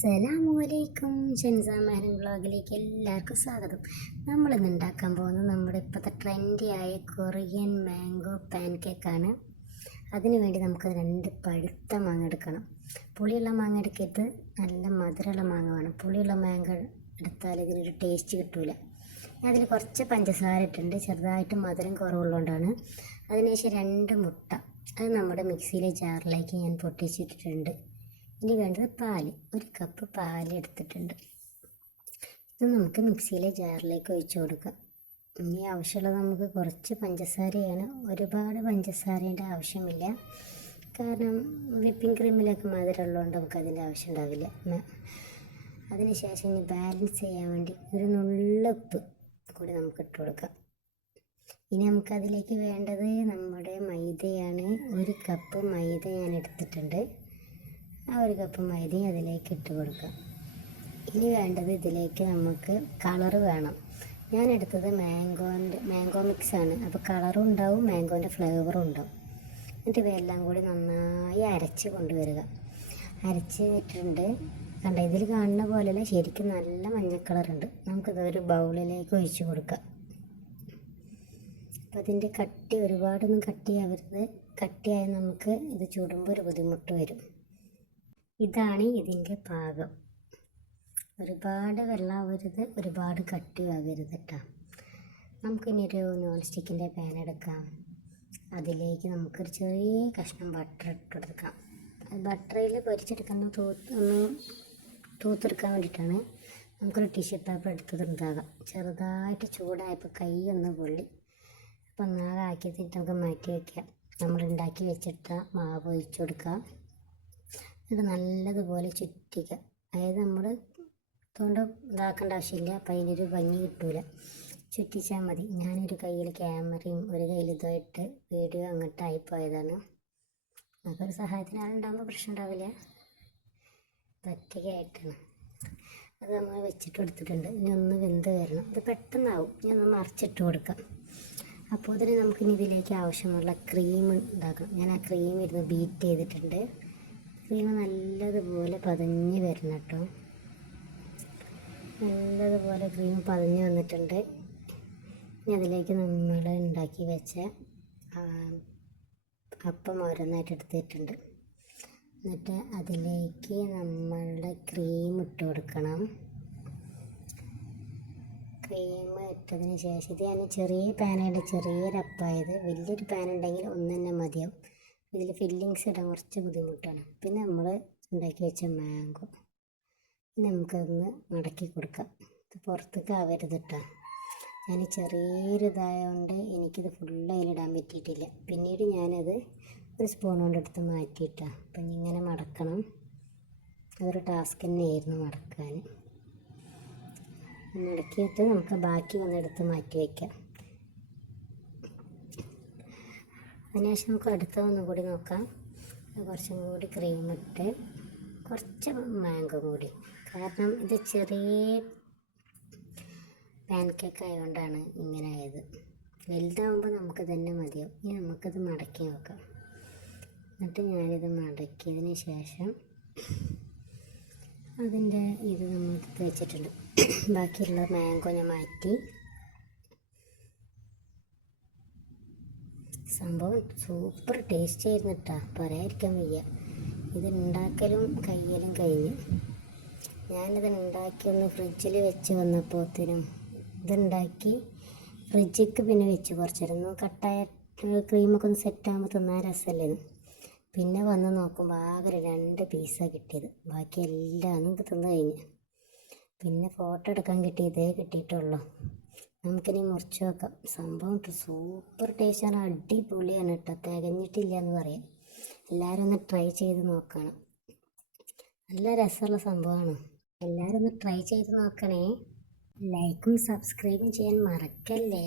അസ്സലാമലൈക്കും. ഷെൻസ മെഹറിൻ വ്ളോഗിലേക്ക് എല്ലാവർക്കും സ്വാഗതം. നമ്മളിന്ന് ഉണ്ടാക്കാൻ പോകുന്നത് നമ്മുടെ ഇപ്പോഴത്തെ ട്രെൻഡിയായ കൊറിയൻ മാംഗോ പാൻ കേക്കാണ്. അതിനു വേണ്ടി നമുക്ക് 2 പഴുത്ത മാങ്ങ എടുക്കണം. പുളിയുള്ള മാങ്ങ എടുക്കരുത്, നല്ല മധുരമുള്ള മാങ്ങ വേണം. പുളിയുള്ള മാങ്ങ എടുത്താൽ ഇതിനൊരു ടേസ്റ്റ് കിട്ടില്ല. അതിൽ കുറച്ച് പഞ്ചസാര ഇട്ടിട്ടുണ്ട്, ചെറുതായിട്ട് മധുരം കുറവുള്ളതുകൊണ്ടാണ്. അതിനുശേഷം 2 മുട്ട, അത് നമ്മുടെ മിക്സിയിലെ ജാറിലേക്ക് ഞാൻ പൊട്ടിച്ചിട്ടിട്ടുണ്ട്. ഇനി വേണ്ടത് പാല്, 1 കപ്പ് പാൽ എടുത്തിട്ടുണ്ട്. ഇത് നമുക്ക് മിക്സിയിലെ ജാറിലേക്ക് ഒഴിച്ചു കൊടുക്കാം. ഇനി ആവശ്യമുള്ളത് നമുക്ക് കുറച്ച് പഞ്ചസാരയാണ്. ഒരുപാട് പഞ്ചസാരേൻ്റെ ആവശ്യമില്ല, കാരണം വിപ്പിംഗ് ക്രീമിലൊക്കെ മധുരമുള്ളതുകൊണ്ട് നമുക്കതിൻ്റെ ആവശ്യം ഉണ്ടാവില്ല. അതിനുശേഷം ഇനി ബാലൻസ് ചെയ്യാൻ വേണ്ടി ഒരു നുള്ളുപ്പ് കൂടി നമുക്ക് ഇട്ട് കൊടുക്കാം. ഇനി നമുക്കതിലേക്ക് വേണ്ടത് നമ്മുടെ മൈദയാണ്. 1 കപ്പ് മൈദ ഞാൻ എടുത്തിട്ടുണ്ട്. ആ 1 കപ്പ് മൈദയും അതിലേക്ക് ഇട്ട് കൊടുക്കാം. ഇനി വേണ്ടത് ഇതിലേക്ക് നമുക്ക് കളറ് വേണം. ഞാൻ എടുത്തത് മാംഗോ മിക്സാണ്. അപ്പോൾ കളറും ഉണ്ടാവും, മാംഗോൻ്റെ ഫ്ലേവറും ഉണ്ടാവും. എന്നിട്ട് ഇവയെല്ലാം കൂടി നന്നായി അരച്ച് കൊണ്ടുവരിക. അരച്ച് ഇട്ടിട്ടുണ്ട്, കണ്ട ഇതിൽ കാണുന്ന പോലെയല്ല, ശരിക്കും നല്ല മഞ്ഞ കളറുണ്ട്. നമുക്കിത് ഒരു ബൗളിലേക്ക് ഒഴിച്ച് കൊടുക്കാം. അപ്പോൾ അതിൻ്റെ കട്ടി ഒരുപാടൊന്നും കട്ടിയാവരുത്. കട്ടിയായി നമുക്ക് ഇത് ചുടുമ്പോൾ ഒരു ബുദ്ധിമുട്ട് വരും. ഇതാണ് ഇതിൻ്റെ പാകം. ഒരുപാട് വെള്ളമാവരുത്, ഒരുപാട് കട്ടിയാകരുത് കേട്ടോ. നമുക്കിനി ഒരു നോൺ സ്റ്റിക്കിൻ്റെ പാൻ എടുക്കാം. അതിലേക്ക് നമുക്കൊരു ചെറിയ കഷ്ണം ബട്ടർ ഇട്ടെടുക്കാം. ബട്ടറിൽ പൊരിച്ചെടുക്കുന്ന ഒന്ന് തൂത്തെടുക്കാൻ വേണ്ടിയിട്ടാണ്. നമുക്കൊരു ടിഷ്യൂ പേപ്പർ എടുത്തിട്ടുണ്ടാകാം. ചെറുതായിട്ട് ചൂടായപ്പോൾ കൈ ഒന്ന് പൊള്ളി. അപ്പോൾ ഒന്നാകെ ആക്കിയിട്ട് നമുക്ക് മാറ്റി വയ്ക്കാം. നമ്മൾ ഉണ്ടാക്കി വെച്ചിട്ട മാവ് ഒഴിച്ചു കൊടുക്കാം. ഇത് നല്ലതുപോലെ ചുറ്റിക്കുക. അതായത് നമ്മൾ തൊണ്ട ഇതാക്കേണ്ട ആവശ്യമില്ല, അപ്പം അതിനൊരു ഭംഗി കിട്ടില്ല. ചുറ്റിച്ചാൽ മതി. ഞാനൊരു കയ്യിൽ ക്യാമറയും ഒരു കയ്യിൽ ഇതായിട്ട് വീഡിയോ അങ്ങോട്ടായിപ്പോയതാണ്. നമുക്കൊരു സഹായത്തിന് ആളുണ്ടാകുമ്പോൾ പ്രശ്നം ഉണ്ടാവില്ല. ഒറ്റയ്ക്കായിട്ടാണ് അത് നമ്മൾ വെച്ചിട്ട് കൊടുത്തിട്ടുണ്ട്. ഇനി ഒന്ന് വെന്ത് വരണം. ഇത് പെട്ടെന്നാവും. ഇനി ഒന്ന് മറിച്ചിട്ട് കൊടുക്കാം. അപ്പോൾ ഇതിന് നമുക്കിനി ഇതിലേക്ക് ആവശ്യമുള്ള ക്രീം ഉണ്ടാക്കണം. ഞാൻ ആ ക്രീം ഇരുന്ന് ബീറ്റ് ചെയ്തിട്ടുണ്ട്. ക്രീം നല്ലതുപോലെ പതഞ്ഞ് വരണം കേട്ടോ. നല്ലതുപോലെ ക്രീം പതഞ്ഞ് വന്നിട്ടുണ്ട്. ഇനി അതിലേക്ക് നമ്മൾ ഉണ്ടാക്കി വെച്ച അപ്പം ഓരോന്നായിട്ട് എടുത്തിട്ടുണ്ട്. എന്നിട്ട് അതിലേക്ക് നമ്മളുടെ ക്രീം ഇട്ട് കൊടുക്കണം. ക്രീം ഇട്ടതിന് ശേഷം, ഇത് ഞാൻ ചെറിയ പാനായിട്ട് ചെറിയൊരപ്പായത്, വലിയൊരു പാൻ ഉണ്ടെങ്കിൽ ഒന്ന് തന്നെ മതിയാവും. ഇതിൽ ഫില്ലിങ്സ് ഇടാൻ കുറച്ച് ബുദ്ധിമുട്ടാണ്. പിന്നെ നമ്മൾ ഉണ്ടാക്കി വെച്ച മാംഗോ നമുക്കതൊന്ന് മടക്കി കൊടുക്കാം. ഇത് പുറത്തേക്ക് ആവരുത് കേട്ടോ. ഞാൻ ചെറിയൊരു ഇതായതുകൊണ്ട് എനിക്കിത് ഫുള്ള് അതിലിടാൻ പറ്റിയിട്ടില്ല. പിന്നീട് ഞാനത് ഒരു സ്പൂൺ കൊണ്ട് എടുത്ത് മാറ്റിയിട്ടാണ്. അപ്പം ഇങ്ങനെ മടക്കണം. അതൊരു ടാസ്ക് തന്നെയായിരുന്നു മടക്കാൻ. മടക്കിയിട്ട് നമുക്ക് ബാക്കി വന്നെടുത്ത് മാറ്റി വയ്ക്കാം. അതിനുശേഷം നമുക്ക് അടുത്തൊന്നും കൂടി നോക്കാം. കുറച്ചും കൂടി ക്രീം ഇട്ട് കുറച്ച് മാംഗോ കൂടി, കാരണം ഇത് ചെറിയ പാൻ കേക്ക് ആയതുകൊണ്ടാണ് ഇങ്ങനെ ആയത്. വലുതാവുമ്പോൾ നമുക്ക് തന്നെ മതിയാവും. ഇനി നമുക്കത് മടക്കി നോക്കാം. എന്നിട്ട് ഞാനിത് മടക്കിയതിന് ശേഷം അതിൻ്റെ ഇത് നമ്മൾ എടുത്ത് വെച്ചിട്ടുണ്ട്. ബാക്കിയുള്ള മാംഗോ ഞാൻ മാറ്റി. സംഭവം സൂപ്പർ ടേസ്റ്റ് ആയിരുന്നു കേട്ടോ, പറയാതിരിക്കാൻ വയ്യ. ഇത് ഉണ്ടാക്കലും കയ്യലും കഴിഞ്ഞ്. ഞാനിത് ഉണ്ടാക്കി ഫ്രിഡ്ജിൽ വെച്ച് വന്നപ്പോഴത്തേനും ഇതുണ്ടാക്കി ഫ്രിഡ്ജിക്ക് പിന്നെ വെച്ച് കുറച്ചിരുന്നു. കട്ടായ ക്രീമൊക്കെ ഒന്ന് സെറ്റാകുമ്പോൾ തിന്നാൻ രസമല്ലേന്ന്. പിന്നെ വന്ന് നോക്കുമ്പോൾ ആകെ 2 പീസാണ് കിട്ടിയത്. ബാക്കി എല്ലാം നമുക്ക് തിന്നു കഴിഞ്ഞ്. പിന്നെ ഫോട്ടോ എടുക്കാൻ കിട്ടിയതേ കിട്ടിയിട്ടുള്ളൂ. നമുക്കിനി മുറിച്ച് വെക്കാം. സംഭവം സൂപ്പർ ടേസ്റ്റാണ്, അടിപൊളിയാണ് കേട്ടോ. തികഞ്ഞിട്ടില്ല എന്ന് പറയാം. എല്ലാവരും ഒന്ന് ട്രൈ ചെയ്ത് നോക്കണം. നല്ല രസമുള്ള സംഭവമാണ്. എല്ലാവരും ഒന്ന് ട്രൈ ചെയ്ത് നോക്കണേ. ലൈക്കും സബ്സ്ക്രൈബും ചെയ്യാൻ മറക്കല്ലേ.